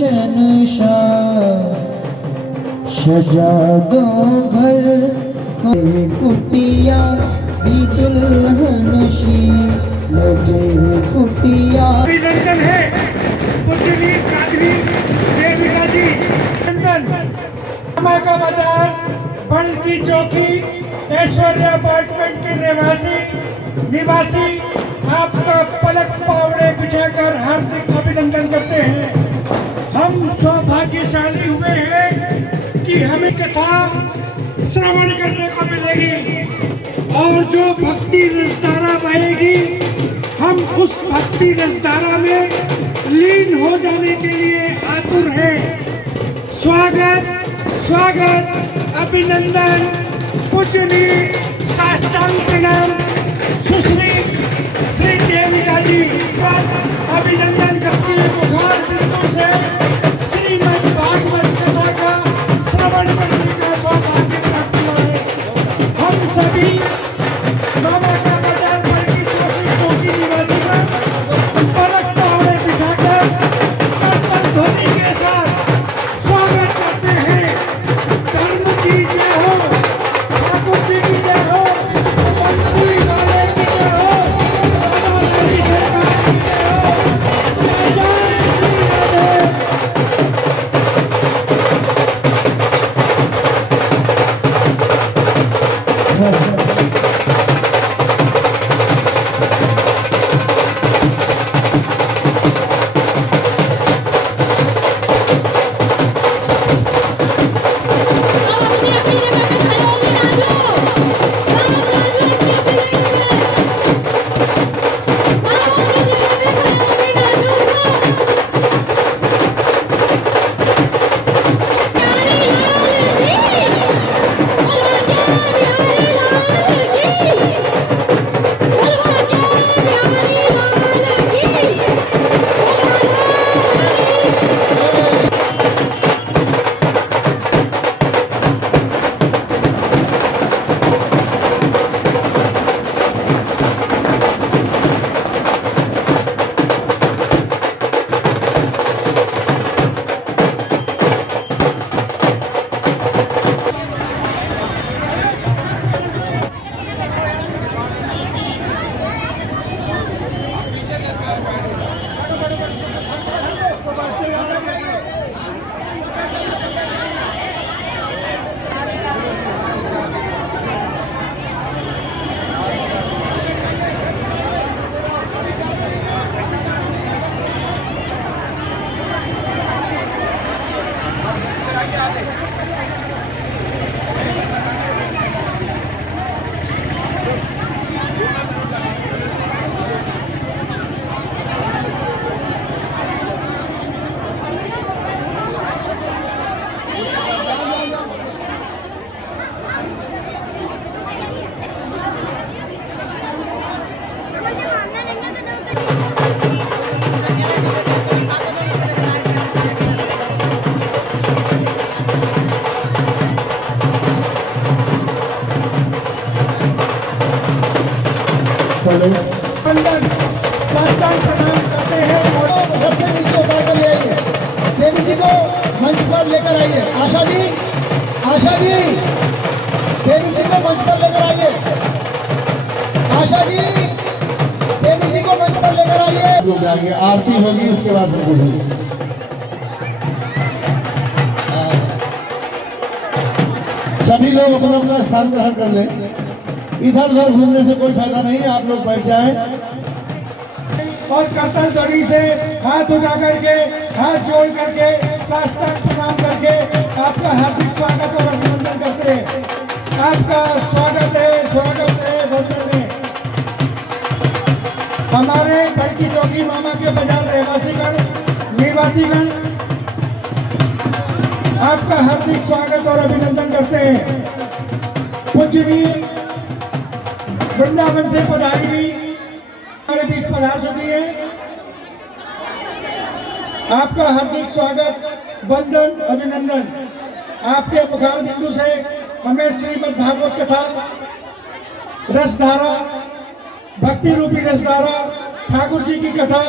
शहंशाह, सजा दो घर कुटिया भी दुल्हन सी, लगे कुटिया। अभिनंदन है पूजनीय साध्वी देविका जी। समय का बाजार फल की चौकी ऐश्वर्य अपार्टमेंट के निवासी आपका पलक पावड़े बिछाकर हार्दिक अभिनंदन करते हैं। हम सौभाग्यशाली हुए हैं कि हमें कथा श्रवण करने को मिलेगी और जो भक्ति रसधारा बहेगी हम उस भक्ति रसधारा में लीन हो जाने के लिए आतुर हैं। स्वागत स्वागत अभिनंदन पूजनीय साष्टांग प्रणाम सुश्री श्री देविका जी का अभिनंदन करती है। बुखार बिंदु से श्रीमद् भागवत कथा का श्रवण करने का सौभाग्य प्राप्त हुआ है। हम सभी बाबा का बाजार पर की चौकी निवासी पलक पावड़े बिछाकर कर्तन ध्वनि के साथ स्वागत करते हैं। धर्म की जय हो, ठाकुर जी की जय हो, बंसी वाले की जय हो, बाबा हरि सरकार की जय हो, जय जय श्री राधे। वंदन साष्टांग प्रणाम करते हैं। घर से नीचे उतार कर ले आइए, देवी जी को मंच पर लेकर आइए। आशा जी, आशा जी, देवी जी को मंच पर लेकर आइए। आशा जी, देवी जी को मंच पर लेकर आइए। आरती होगी, उसके बाद बोलेंगे। सभी लोग अपना अपना स्थान ग्रहण कर लें। इधर उधर घूमने से कोई फायदा नहीं है, आप लोग बैठ जाएं। और कर्तन ध्वनि से हाथ उठा करके, हाथ जोड़ करके, साष्टांग प्रणाम करके आपका हार्दिक स्वागत और अभिनंदन करते हैं। आपका स्वागत है, वंदन है। हमारे घर की चौकी मामा के बाजार रहवासीगण निवासीगण आपका हार्दिक स्वागत और अभिनंदन करते हैं। पूजनीय वृंदावन से पधारी हुई हमारे बीच पधार चुकी है। आपका हार्दिक स्वागत, वंदन, अभिनंदन। आपके मुखार बिंदु से हमें श्रीमद् भागवत कथा रसधारा, भक्ति रूपी रसधारा ठाकुर जी की कथा,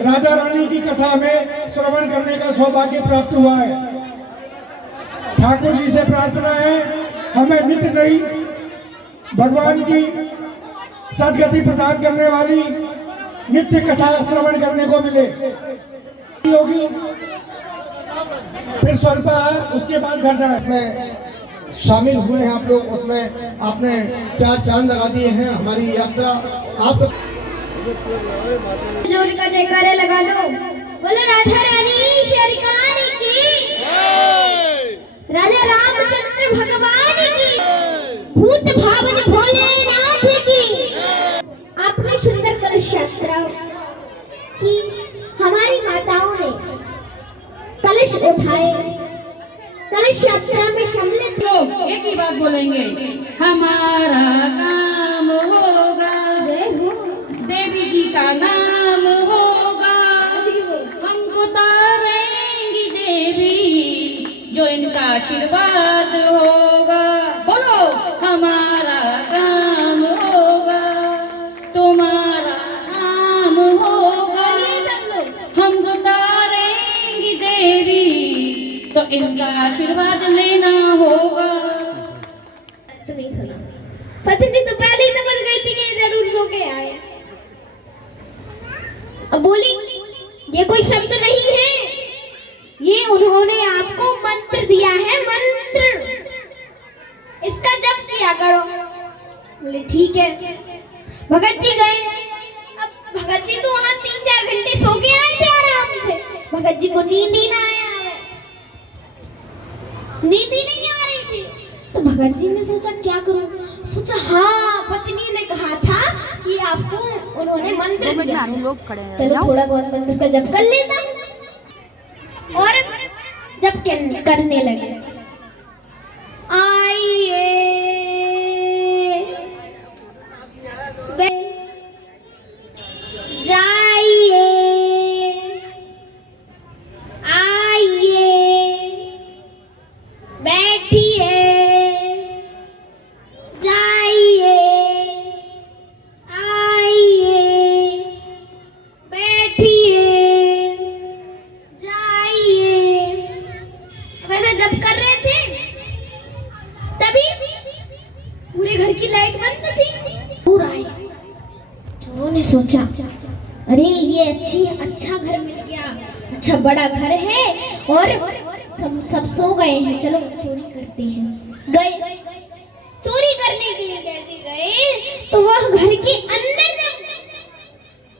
राधा रानी की कथा में श्रवण करने का सौभाग्य प्राप्त हुआ है। ठाकुर जी से प्रार्थना है हमें नित्य नई भगवान की सदगति प्रदान करने वाली नित्य कथा श्रवण करने को मिले। होगी फिर स्वल्पाहार, उसके बाद घर जाए। में शामिल हुए हैं आप लोग, उसमें आपने 4 चांद लगा दिए हैं। हमारी यात्रा आप सब जोर का जयकारा लगा दो। बोलो राधा रानी शरिकानी की, राजा रामचंद्र भगवान की, भूत भावन भोलेनाथ की। आपने सुंदर कलश यात्रा की, हमारी माताओं ने कलश उठाए, कलश यात्रा में सम्मिलित लोग एक ही बात बोलेंगे, हमारा काम होगा, जय हो देवी जी का नाम होगा, हमको तारेंगी देवी जो इनका आशीर्वाद होगा। बोलो हमारा काम होगा, तुम्हारा नाम होगा, सब लोग। हमको तारेंगी देवी तो इनका आशीर्वाद लेना होगा। तो नहीं सुना, पत्नी तो पहले ही समझ गई थी कि जरूर सो के आए। अब बोली ये कोई शब्द नहीं है, ये उन्होंने आपको मंत्र दिया है, मंत्र, इसका जप किया करो। बोले ठीक है। भगत जी गए। अब भगत जी तो वहां 3-4 घंटे सो के आए थे आराम से। भगत जी को नींद ही ना आया, नींद ही नहीं आ रही थी। तो भगत जी ने सोचा क्या करूं, सोचा हाँ पत्नी ने कहा था कि आपको उन्होंने मंत्र दिया, चलो थोड़ा बहुत मंत्र का जप कर लेता। और जप करने लगे, आइए जाइए आइए बैठिए जाइए आइए बैठिए जाइए। वैसे जब कर रहे थे तभी पूरे घर की लाइट बंद थी। चोर आए। चोरों ने सोचा अरे ये अच्छा घर मिल गया, अच्छा बड़ा घर है और सब सो गए हैं, चलो चोरी करते हैं। गए चोरी करने के लिए, जैसे गए तो वह घर के अंदर जब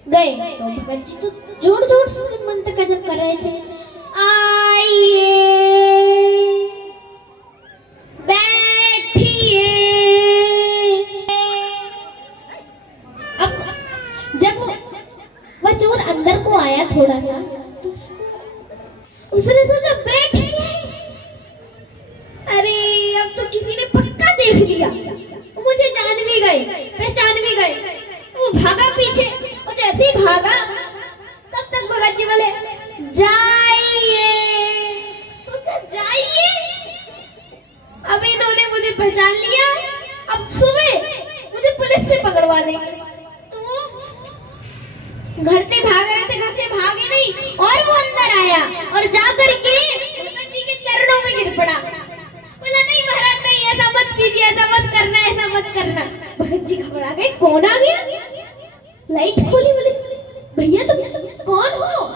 गए तो भगत जी तो जोर जोर से मंत्र का जप कर रहे थे, आइए बैठिए। अब जब वह चोर अंदर को आया थोड़ा सा तो उसने सोचा बैठिए, अरे अब तो किसी ने पक्का देख लिया, मुझे जान भी गए, पहचान भी गए। वो भागा पीछे, और जैसे ही भागा तब तक भगत जी बोले जाइए। सोचा जाइए, अब इन्होंने मुझे पहचान लिया, अब सुबह मुझे पुलिस से पकड़वा देंगे। तो घर से भाग रहे थे, घर से भागे नहीं, और वो अंदर आया और जाकर के भगत जी के चरणों में गिर पड़ा। बोला नहीं महाराज नहीं, ऐसा मत कीजिए, ऐसा मत करना, ऐसा मत करना। भगत जी घबरा गए, कौन आ गया? लाइट खोली, बोले भैया तुम कौन हो?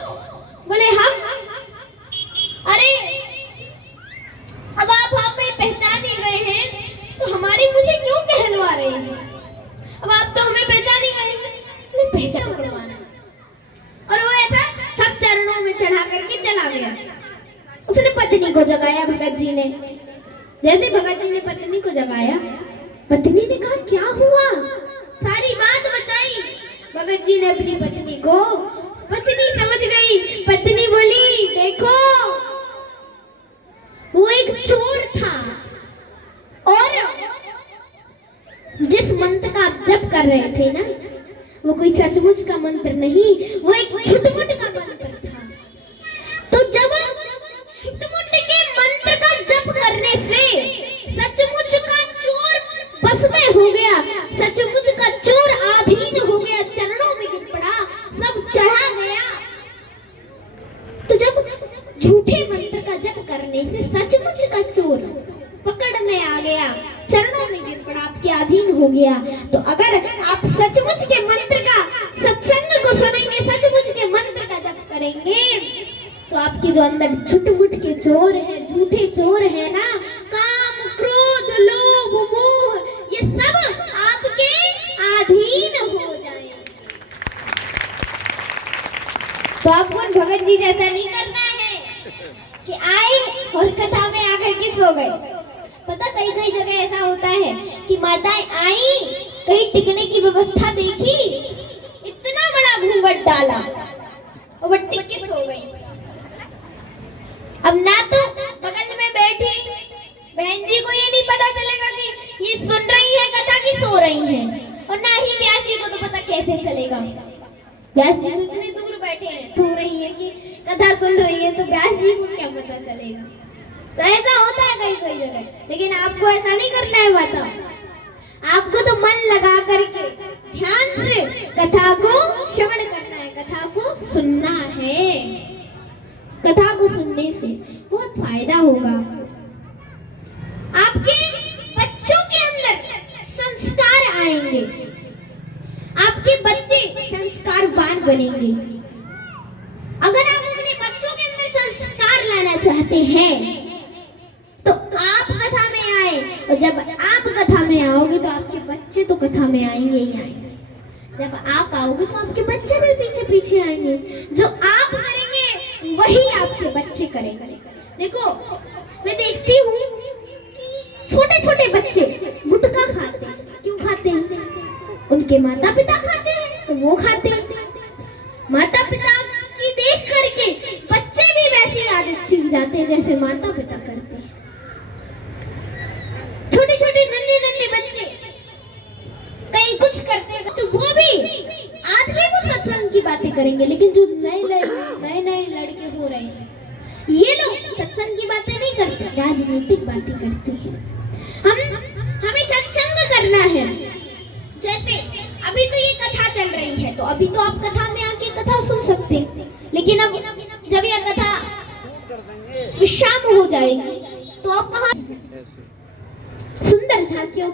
बोले हम। अरे अब आप हमें पहचान ही गए हैं तो हमारी मुझे क्यों कहलवा रहे हैं? अब आप तो हमें पहचान ही गए हैं, पहचान पकड़वाना। और वो ऐसा सब चरणों में चढ़ा करके चला गया। उसने पत्नी को जगाया भगत जी ने। जैसे भगत जी ने पत्नी को जगाया, पत्नी ने कहा क्या हुआ, सारी बात बताई। भगत जी ने अपनी पत्नी को, पत्नी समझ गई। पत्नी बोली देखो वो एक चोर था और जिस मंत्र का आप जप कर रहे थे ना, वो कोई सचमुच का मंत्र नहीं, वो एक छुटमुट का मंत्र था। तो जब छुटमुट के मंत्र का जप करने से सचमुच का चोर बस में हो गया, सचमुच का चोर अधीन हो गया, चरणों में गिर पड़ा, झूठे मंत्र का जप करने से सचमुच का चोर पकड़ में आ गया, चरणों में गिर पड़ा, आपके अधीन हो गया। तो अगर आप सचमुच के मंत्र का सत्संग को सुनेंगे, सचमुच के मंत्र का जप करेंगे, तो आपके जो अंदर झुट-मुट के चोर है, झूठे चोर है ना, काम, क्रोध, लोभ, मोह, ये सब आपके अधीन हो जाएंगे। तो आपको भगत जी जैसा नहीं करना है कि आए और कथा में आकर के सो गए। पता कई कई जगह ऐसा होता है कि माताएं आई, कहीं टिकने की व्यवस्था देखी, इतना बड़ा घूंघट डाला और वो टिक के सो गई। अब ना तो बगल में बैठी बहन जी को ये नहीं पता चलेगा कि ये सुन रही है कथा की सो रही है, और ना ही व्यास जी को तो पता कैसे चलेगा। व्यास जी तो इतनी दूर बैठे हैं, सो रही है कि कथा सुन रही है, तो व्यास जी को क्या पता चलेगा। तो ऐसा होता है कई कई जगह, लेकिन आपको ऐसा नहीं करना है माता। आपको तो मन लगा करके ध्यान से कथा को श्रवण करना है, कथा को सुनना है। कथा को सुनने से बहुत फायदा होगा। आपके बच्चों के अंदर संस्कार आएंगे, आपके बच्चे संस्कारवान बनेंगे। अगर आप अपने बच्चों के अंदर संस्कार लाना चाहते हैं तो आप कथा में आए, और जब आप कथा में आओगे तो आपके बच्चे तो कथा में आएंगे ही आएंगे। जब आप आओगे तो आपके बच्चे भी पीछे पीछे आएंगे। जो आप करेंगे वही आपके बच्चे करेंगे। देखो, मैं देखती हूँ कि छोटे छोटे बच्चे गुटखा खाते हैं। क्यों खाते हैं? उनके माता पिता खाते हैं तो वो खाते हैं। माता पिता की देख करके बच्चे भी वैसी आदत सीख जाते हैं जैसे माता पिता करते हैं। छोटे छोटे नन्हे नन्हे बच्चे कहीं कुछ करते हैं तो वो भी आज भी वो सत्संग की बातें करेंगे, लेकिन जो नए नए लड़के हो रहे हैं ये लोग सत्संग की बातें नहीं करते, राजनीतिक बातें करते हैं। हमें सत्संग करना है। जैसे अभी तो ये कथा चल रही है, तो अभी तो आप कथा में आके कथा सुन सकते हैं, लेकिन अब जब यह कथा विश्राम हो जाएगी तो आप कहाँ सुंदर झांकियों